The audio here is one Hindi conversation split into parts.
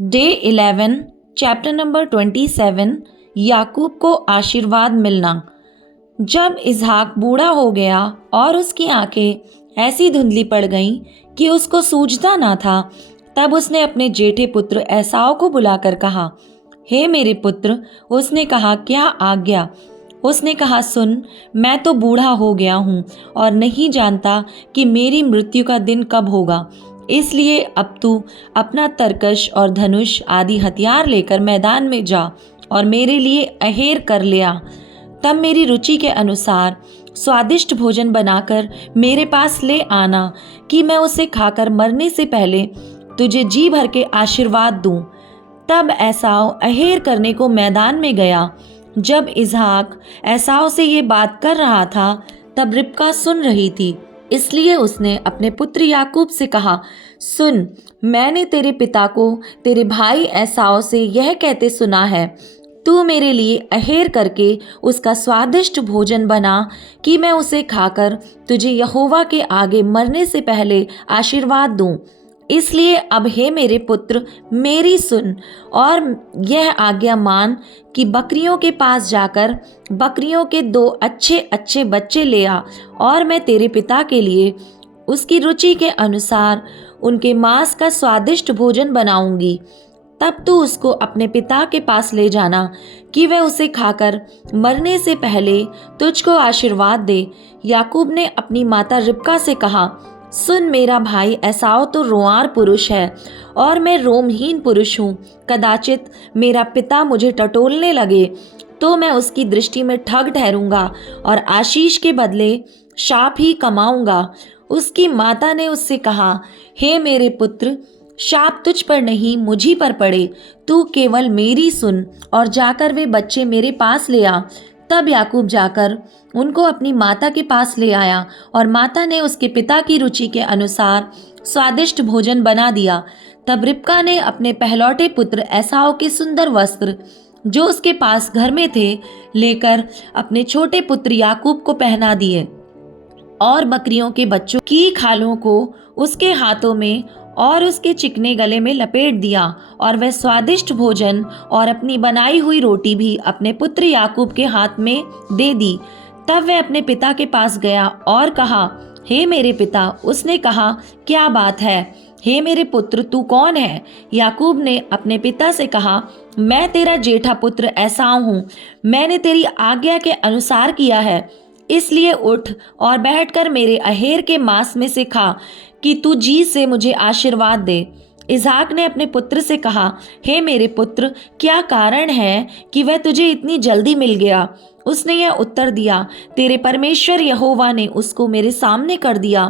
डे 11 चैप्टर नंबर 27 याकूब को आशीर्वाद मिलना। जब इसहाक बूढ़ा हो गया और उसकी आंखें ऐसी धुंधली पड़ गईं कि उसको सूझता ना था, तब उसने अपने जेठे पुत्र एसाव को बुलाकर कहा, हे मेरे पुत्र। उसने कहा, क्या आज्ञा? उसने कहा, सुन, मैं तो बूढ़ा हो गया हूँ और नहीं जानता कि मेरी मृत्यु का दिन कब होगा। इसलिए अब तू अपना तरकश और धनुष आदि हथियार लेकर मैदान में जा और मेरे लिए अहेर कर ले आ। तब मेरी रुचि के अनुसार स्वादिष्ट भोजन बनाकर मेरे पास ले आना कि मैं उसे खाकर मरने से पहले तुझे जी भर के आशीर्वाद दूं। तब एसाव अहेर करने को मैदान में गया। जब इसहाक एसाव से ये बात कर रहा था, तब रिबका सुन रही थी। इसलिए उसने अपने पुत्र याकूब से कहा, सुन, मैंने तेरे पिता को तेरे भाई एसाव से यह कहते सुना है, तू मेरे लिए अहेर करके उसका स्वादिष्ट भोजन बना कि मैं उसे खाकर तुझे यहोवा के आगे मरने से पहले आशीर्वाद दूं। इसलिए अब हे मेरे पुत्र, मेरी सुन और यह आज्ञा मान कि बकरियों के पास जाकर बकरियों के 2 अच्छे अच्छे बच्चे ले आ और मैं तेरे पिता के लिए उसकी रुचि के अनुसार उनके मांस का स्वादिष्ट भोजन बनाऊंगी। तब तू उसको अपने पिता के पास ले जाना कि वह उसे खाकर मरने से पहले तुझको आशीर्वाद दे। याकूब ने अपनी माता रिबका से कहा, सुन, मेरा भाई एसाव तो रोंआर पुरुष है और मैं रोमहीन पुरुष हूँ। कदाचित मेरा पिता मुझे टटोलने लगे तो मैं उसकी दृष्टि में ठग ठहरूंगा और आशीष के बदले शाप ही कमाऊंगा। उसकी माता ने उससे कहा, हे मेरे पुत्र, शाप तुझ पर नहीं मुझी पर पड़े। तू केवल मेरी सुन और जाकर वे बच्चे मेरे पास ले आ। तब याकूब जाकर उनको अपनी माता के पास ले आया और माता ने उसके पिता की रुचि के अनुसार स्वादिष्ट भोजन बना दिया। तब रिबका ने अपने पहलौठे पुत्र एसाव के सुंदर वस्त्र जो उसके पास घर में थे लेकर अपने छोटे पुत्र याकूब को पहना दिए और बकरियों के बच्चों की खालों को उसके हाथों में और उसके चिकने गले में लपेट दिया और वह स्वादिष्ट भोजन और अपनी बनाई हुई रोटी भी अपने पुत्र याकूब के हाथ में दे दी। तब वह अपने पिता के पास गया और कहा, हे मेरे पिता। उसने कहा, क्या बात है? हे मेरे पुत्र, तू कौन है? याकूब ने अपने पिता से कहा, मैं तेरा जेठा पुत्र एसाव हूँ। मैंने तेरी आज्ञा के अनुसार किया है, इसलिए उठ और बैठकर मेरे अहेर के मांस में से खा कि तू जी से मुझे आशीर्वाद दे। इसहाक ने अपने पुत्र से कहा, हे मेरे पुत्र, क्या कारण है कि वह तुझे इतनी जल्दी मिल गया? उसने यह उत्तर दिया, तेरे परमेश्वर यहोवा ने उसको मेरे सामने कर दिया।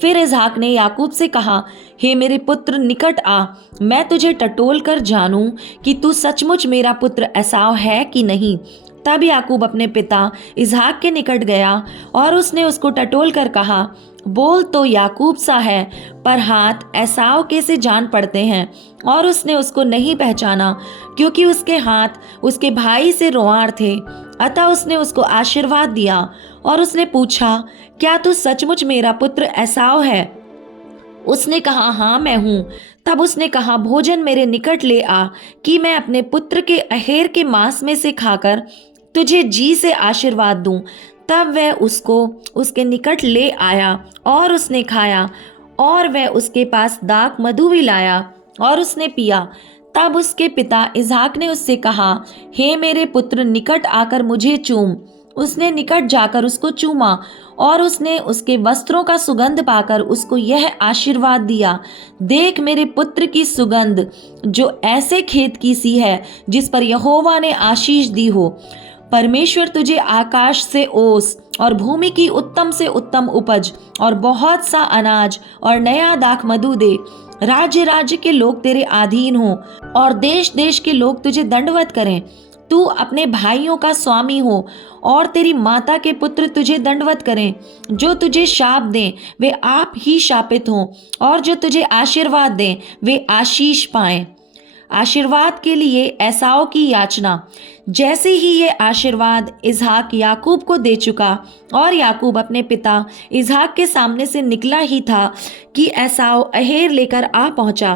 फिर इसहाक ने याकूब से कहा, हे मेरे पुत्र, निकट आ, मैं तुझे टटोल कर जानूं कि तू सचमुच मेरा पुत्र एसाव है कि नहीं। तब याकूब अपने पिता इसहाक के निकट गया और उसने उसको टटोल कर कहा, बोल तो याकूब सा है, पर हाथ एसाव के से जान पड़ते हैं। और उसने उसको नहीं पहचाना क्योंकि उसके हाथ उसके भाई से रोंआर थे। अतः उसने उसको आशीर्वाद दिया और उसने पूछा, क्या तू सचमुच मेरा पुत्र एसाव है? उसने कहा, हाँ मैं हूँ। तब उसने कहा, भोजन मेरे निकट ले आ कि मैं अपने पुत्र के अहेर के मांस में से खाकर तुझे जी से आशीर्वाद दूं। तब वह उसको उसके निकट ले आया और उसने खाया और वह उसके पास दाख मधु भी लाया और उसने पिया। तब उसके पिता इसहाक ने उससे कहा, हे मेरे पुत्र, निकट आकर मुझे चूम। उसने निकट जाकर उसको चूमा और उसने उसके वस्त्रों का सुगंध पाकर उसको यह आशीर्वाद दिया, देख मेरे पुत्र की सुगंध जो ऐसे खेत की सी है जिस पर यहोवा ने आशीष दी हो। परमेश्वर तुझे आकाश से ओस और भूमि की उत्तम से उत्तम उपज और बहुत सा अनाज और नया दाख मधु दे। राज्य राज्य के लोग तेरे अधीन हों और देश देश के लोग तुझे दंडवत करें। तू अपने भाइयों का स्वामी हो और तेरी माता के पुत्र तुझे दंडवत करें। जो तुझे शाप दें वे आप ही शापित हों और जो तुझे आशीर्वाद दें वे आशीष पाएं। आशीर्वाद के लिए एसाव की याचना। जैसे ही ये आशीर्वाद इसहाक याकूब को दे चुका और याकूब अपने पिता इसहाक के सामने से निकला ही था कि एसाव अहेर लेकर आ पहुंचा।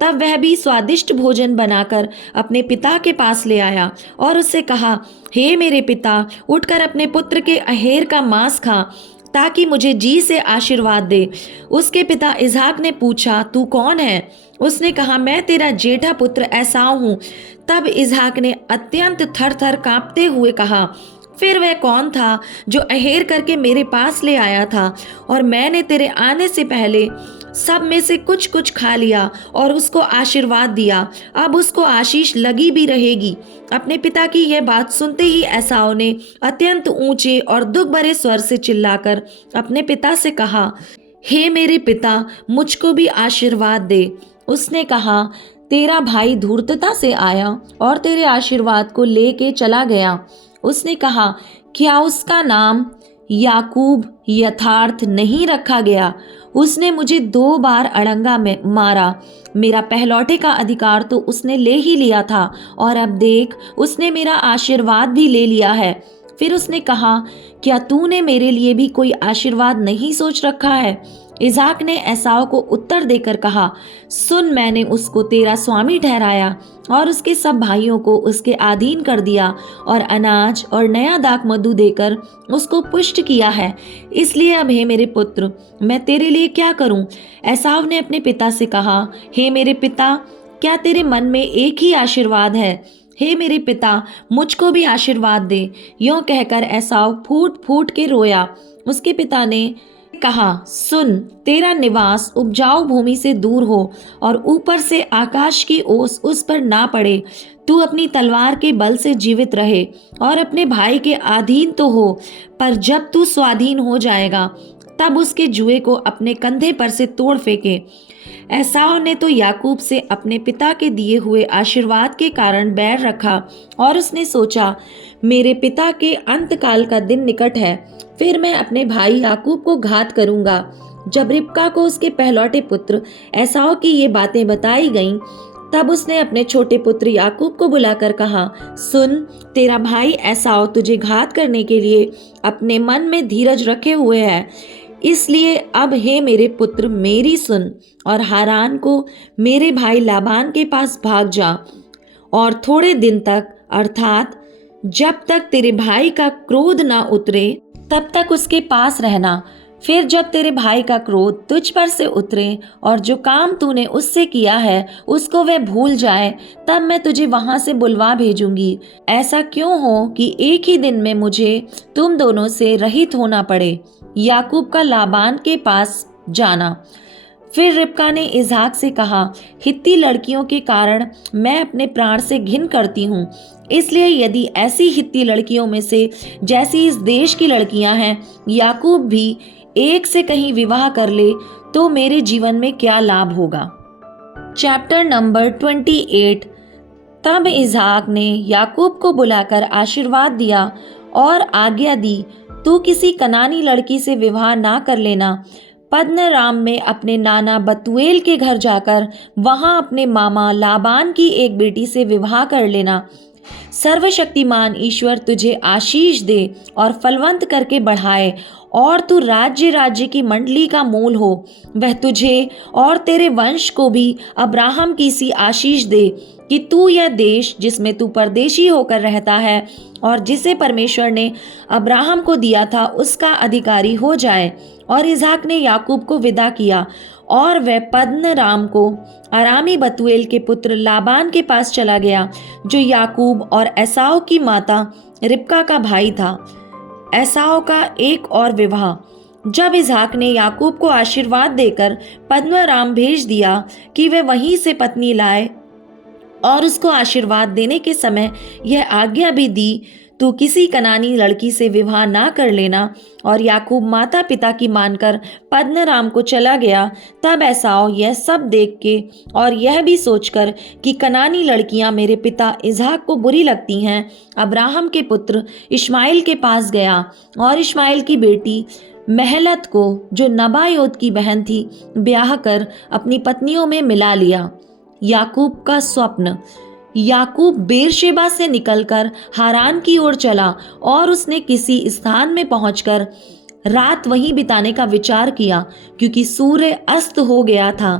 तब वह भी स्वादिष्ट भोजन बनाकर अपने पिता के पास ले आया और उससे कहा, हे मेरे पिता, उठकर अपने पुत्र के अहेर का मांस खा ताकि मुझे जी से आशीर्वाद दे। उसके पिता इसहाक ने पूछा, तू कौन है? उसने कहा, मैं तेरा जेठा पुत्र एसाव हूँ। तब इसहाक ने अत्यंत थर थर कांपते हुए कहा, फिर वह कौन था जो अहेर करके मेरे पास ले आया था? और मैंने तेरे आने से पहले सब में से कुछ कुछ खा लिया और उसको आशीर्वाद दिया। अब उसको आशीष लगी भी रहेगी। अपने पिता की यह बात सुनते ही एसाव ने अत्यंत ऊंचे और दुख भरे स्वर से चिल्लाकर अपने पिता से कहा, हे मेरे पिता, मुझको भी आशीर्वाद दे। उसने कहा, तेरा भाई धूर्तता से आया और तेरे आशीर्वाद को लेके चला गया। उसने कहा, क्या उसका नाम याकूब यथार्थ नहीं रखा गया? उसने मुझे 2 बार अड़ंगा में मारा। मेरा पहलौठे का अधिकार तो उसने ले ही लिया था और अब देख, उसने मेरा आशीर्वाद भी ले लिया है। फिर उसने कहा, क्या तूने मेरे लिए भी कोई आशीर्वाद नहीं सोच रखा है? इसहाक ने एसाव को उत्तर देकर कहा, सुन, मैंने उसको तेरा स्वामी ठहराया और उसके सब भाइयों को उसके अधीन कर दिया और अनाज और नया दाख मधु देकर उसको पुष्ट किया है। इसलिए अब हे मेरे पुत्र, मैं तेरे लिए क्या करूं? एसाव ने अपने पिता से कहा, हे मेरे पिता, क्या तेरे मन में एक ही आशीर्वाद है? हे मेरे पिता, मुझको भी आशीर्वाद दे। यूं कहकर एसाव फूट फूट के रोया। उसके पिता ने कहा, सुन, तेरा निवास उपजाऊ भूमि से दूर हो और ऊपर से आकाश की ओस उस पर ना पड़े। तू अपनी तलवार के बल से जीवित रहे और अपने भाई के अधीन तो हो, पर जब तू स्वाधीन हो जाएगा तब उसके जुए को अपने कंधे पर से तोड़ फेंके। एसाव ने तो याकूब से अपने पिता के दिए हुए आशीर्वाद के कारण बैर रखा और उसने सोचा, मेरे पिता के अंतकाल का दिन निकट है, फिर मैं अपने भाई याकूब को घात करूंगा। जब रिबका को उसके पहलौठे पुत्र एसाव की ये बातें बताई गईं, तब उसने अपने छोटे पुत्र याकूब को बुलाकर कहा, सुन, तेरा भाई एसाव तुझे घात करने के लिए अपने मन में धीरज रखे हुए है। इसलिए अब हे मेरे पुत्र, मेरी सुन और हारान को मेरे भाई लाबान के पास भाग जा और थोड़े दिन तक, अर्थात जब तक तेरे भाई का क्रोध ना उतरे तब तक उसके पास रहना। फिर जब तेरे भाई का क्रोध तुझ पर से उतरे और जो काम तूने उससे किया है उसको वह भूल जाए, तब मैं तुझे वहां से बुलवा भेजूंगी। ऐसा क्यों हो कि एक ही दिन में मुझे तुम दोनों से रहित होना पड़े। याकूब का लाबान के पास जाना। फिर रिबका ने इसहाक से कहा, हित्ती लड़कियों के कारण मैं अपने प्राण से घिन करती हूँ। इसलिए यदि ऐसी हित्ती लड़कियों में से जैसी इस देश की लड़कियां हैं, याकूब भी एक से कहीं विवाह कर ले तो मेरे जीवन में क्या लाभ होगा। Chapter number 28। तब इसहाक ने याकूब को बुलाकर आशीर्वाद दिया और आज्ञा दी, तू किसी कनानी लड़की से विवाह ना कर लेना। पद्नराम में अपने नाना बतुएल के घर जाकर वहां अपने मामा लाबान की एक बेटी से विवाह कर लेना। सर्वशक्तिमान ईश्वर तुझे आशीष दे और फलवंत करके बढ़ाए और तू राज्य राज्य की मंडली का मूल हो। वह तुझे और तेरे वंश को भी अब्राहम की सी आशीष दे कि तू यह देश जिसमें तू परदेशी होकर रहता है और जिसे परमेश्वर ने अब्राहम को दिया था उसका अधिकारी हो जाए। और इसहाक ने याकूब को विदा किया और वह पद्नराम को अरामी बतुएल के पुत्र लाबान के पास चला गया, जो याकूब और एसाव की माता रिबका का भाई था। एसाव का एक और विवाह। जब इसहाक ने याकूब को आशीर्वाद देकर पद्नराम भेज दिया कि वह वहीं से पत्नी लाए और उसको आशीर्वाद देने के समय यह आज्ञा भी दी, तू किसी कनानी लड़की से विवाह ना कर लेना। और याकूब माता पिता की मानकर पद्नराम को चला गया। तब एसाव यह सब देख के और यह भी सोचकर कि कनानी लड़कियां मेरे पिता इसहाक को बुरी लगती हैं, अब्राहम के पुत्र इश्माइल के पास गया और इश्माइल की बेटी महलत को, जो नबायोत की बहन थी, ब्याह कर अपनी पत्नियों में मिला लिया। याकूब का स्वप्न। याकूब बेरशेबा से निकलकर हारान की ओर चला और उसने किसी स्थान में पहुंचकर रात वहीं बिताने का विचार किया, क्योंकि सूर्य अस्त हो गया था।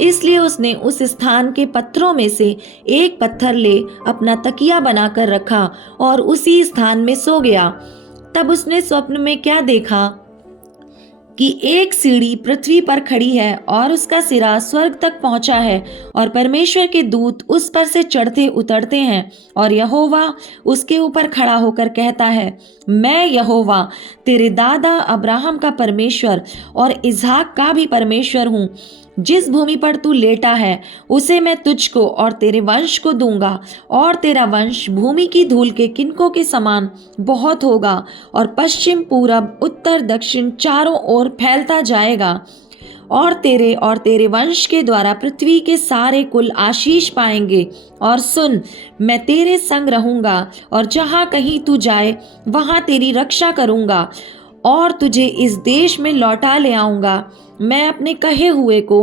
इसलिए उसने उस स्थान के पत्थरों में से एक पत्थर ले अपना तकिया बनाकर रखा और उसी स्थान में सो गया। तब उसने स्वप्न में क्या देखा कि एक सीढ़ी पृथ्वी पर खड़ी है और उसका सिरा स्वर्ग तक पहुंचा है और परमेश्वर के दूत उस पर से चढ़ते उतरते हैं और यहोवा उसके ऊपर खड़ा होकर कहता है, मैं यहोवा तेरे दादा अब्राहम का परमेश्वर और इसहाक का भी परमेश्वर हूँ। जिस भूमि पर तू लेटा है उसे मैं तुझको और तेरे वंश को दूंगा और तेरा वंश भूमि की धूल के किनकों के समान बहुत होगा और पश्चिम पूरब उत्तर दक्षिण चारों ओर फैलता जाएगा और तेरे वंश के द्वारा पृथ्वी के सारे कुल आशीष पाएंगे। और सुन, मैं तेरे संग रहूंगा और जहाँ कहीं तू जाए वहाँ तेरी रक्षा करूंगा और तुझे इस देश में लौटा ले आऊंगा। मैं अपने कहे हुए को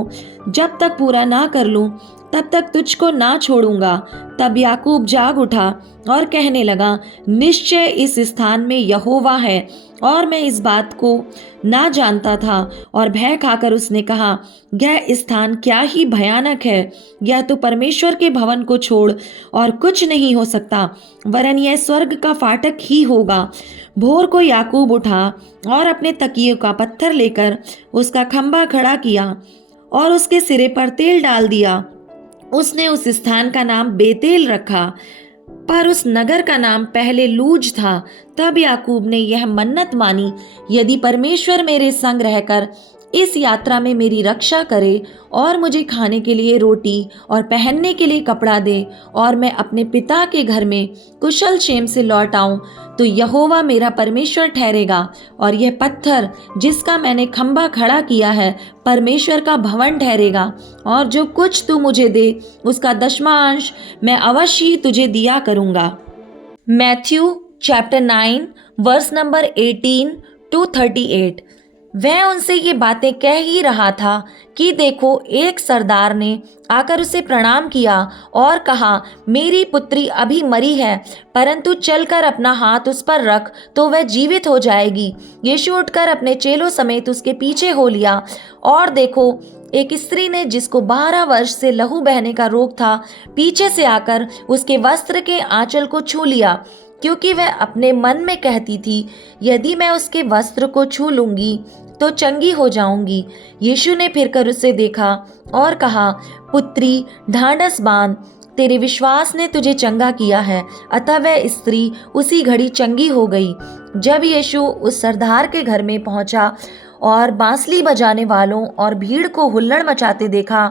जब तक पूरा ना कर लूं तब तक तुझको ना छोड़ूंगा। तब याकूब जाग उठा और कहने लगा, निश्चय इस स्थान में यहोवा है और मैं इस बात को ना जानता था। और भय खाकर उसने कहा, यह स्थान क्या ही भयानक है, यह तो परमेश्वर के भवन को छोड़ और कुछ नहीं हो सकता, वरन यह स्वर्ग का फाटक ही होगा। भोर को याकूब उठा और अपने तकिए का पत्थर लेकर उसका खंभा खड़ा किया और उसके सिरे पर तेल डाल दिया। उसने उस स्थान का नाम बेतेल रखा, पर उस नगर का नाम पहले लूज था। तब याकूब ने यह मन्नत मानी, यदि परमेश्वर मेरे संग रहकर इस यात्रा में मेरी रक्षा करे और मुझे खाने के लिए रोटी और पहनने के लिए कपड़ा दे और मैं अपने पिता के घर में कुशल क्षेम से लौट आऊं, तो यहोवा मेरा परमेश्वर ठहरेगा और यह पत्थर जिसका मैंने खंभा खड़ा किया है परमेश्वर का भवन ठहरेगा। और जो कुछ तू मुझे दे उसका 10वां अंश मैं अवश्य ही तुझे दिया करूंगा। Matthew chapter 9 verse number 18 to 38। वह उनसे ये बातें कह ही रहा था कि देखो, एक सरदार ने आकर उसे प्रणाम किया और कहा, मेरी पुत्री अभी मरी है, परंतु चलकर अपना हाथ उस पर रख तो वह जीवित हो जाएगी। यीशु उठकर अपने चेलों समेत उसके पीछे हो लिया। और देखो, एक स्त्री ने जिसको 12 वर्ष से लहू बहने का रोग था, पीछे से आकर उसके वस्त्र के आंचल को छू लिया, क्योंकि वह अपने मन में कहती थी, यदि मैं उसके वस्त्र को छू लूंगी तो चंगी हो जाऊंगी। यीशु ने फिरकर उसे देखा और कहा, पुत्री, ढांढस बांध, तेरे विश्वास ने तुझे चंगा किया है। अतः वह स्त्री उसी घड़ी चंगी हो गई। जब यीशु उस सरदार के घर में पहुंचा और बांसुरी बजाने वालों और भीड़ को हुल्लड़ मचाते देखा,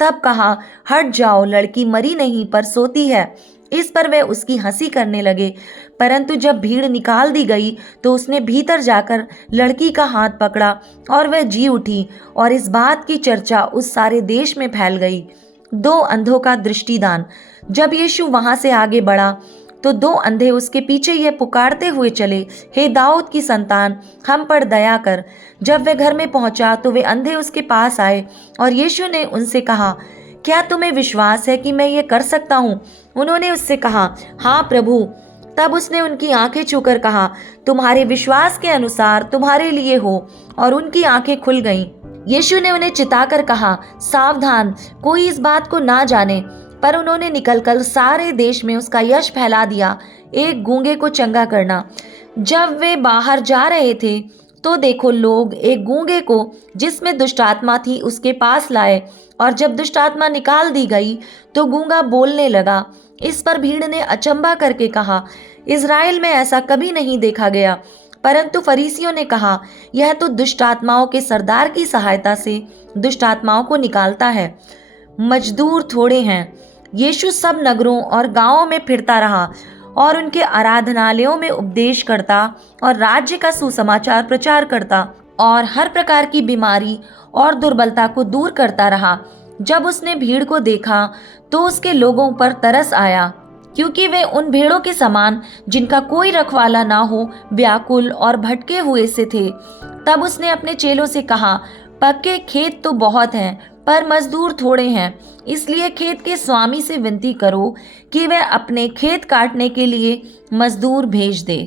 तब कहा, हट जाओ, लड़की मरी नहीं पर सोती है। इस पर वे उसकी हंसी करने लगे। परंतु जब भीड़ निकाल दी गई तो उसने भीतर जाकर लड़की का हाथ पकड़ा और वह जी उठी, और इस बात की चर्चा उस सारे देश में फैल गई। 2 अंधों का दृष्टिदान। जब यीशु वहां से आगे बढ़ा तो 2 अंधे उसके पीछे यह पुकारते हुए चले, हे दाऊद की संतान, हम पर दया कर। जब वह घर में पहुंचा तो वे अंधे उसके पास आए और यीशु ने उनसे कहा, क्या तुम्हें विश्वास है कि मैं ये कर सकता हूँ? उन्होंने उससे कहा, हाँ प्रभु। तब उसने उनकी आंखें छूकर कहा, तुम्हारे विश्वास के अनुसार तुम्हारे लिए हो, और उनकी आंखें खुल गईं। यीशु ने उन्हें चिताकर कहा, सावधान, कोई इस बात को ना जाने। पर उन्होंने निकलकर सारे देश में उसका यश फैला दिया। एक गूंगे को चंगा करना। जब वे बाहर जा रहे थे तो देखो, लोग एक गूंगे को जिसमें दुष्ट आत्मा थी उसके पास लाए, और जब दुष्ट आत्मा निकाल दी गई तो गूंगा बोलने लगा। इस पर भीड़ ने अचंभा करके कहा, इज़राइल में ऐसा कभी नहीं देखा गया। परंतु फरीसियों ने कहा, यह तो दुष्ट आत्माओं के सरदार की सहायता से दुष्ट आत्माओं को निकालता है। मजदूर थोड़े हैं। यीशु सब नगरों और गांवों में फिरता रहा और उनके आराधनालयों में उपदेश करता और राज्य का सुसमाचार प्रचार करता और हर प्रकार की बीमारी और दुर्बलता को दूर करता रहा। जब उसने भीड़ को देखा तो उसके लोगों पर तरस आया, क्योंकि वे उन भेड़ों के समान जिनका कोई रखवाला ना हो, व्याकुल और भटके हुए से थे। तब उसने अपने चेलों से कहा, पक्के खेत तो बहुत हैं, पर मजदूर थोड़े हैं। इसलिए खेत के स्वामी से विनती करो कि वह अपने खेत काटने के लिए मजदूर भेज दे।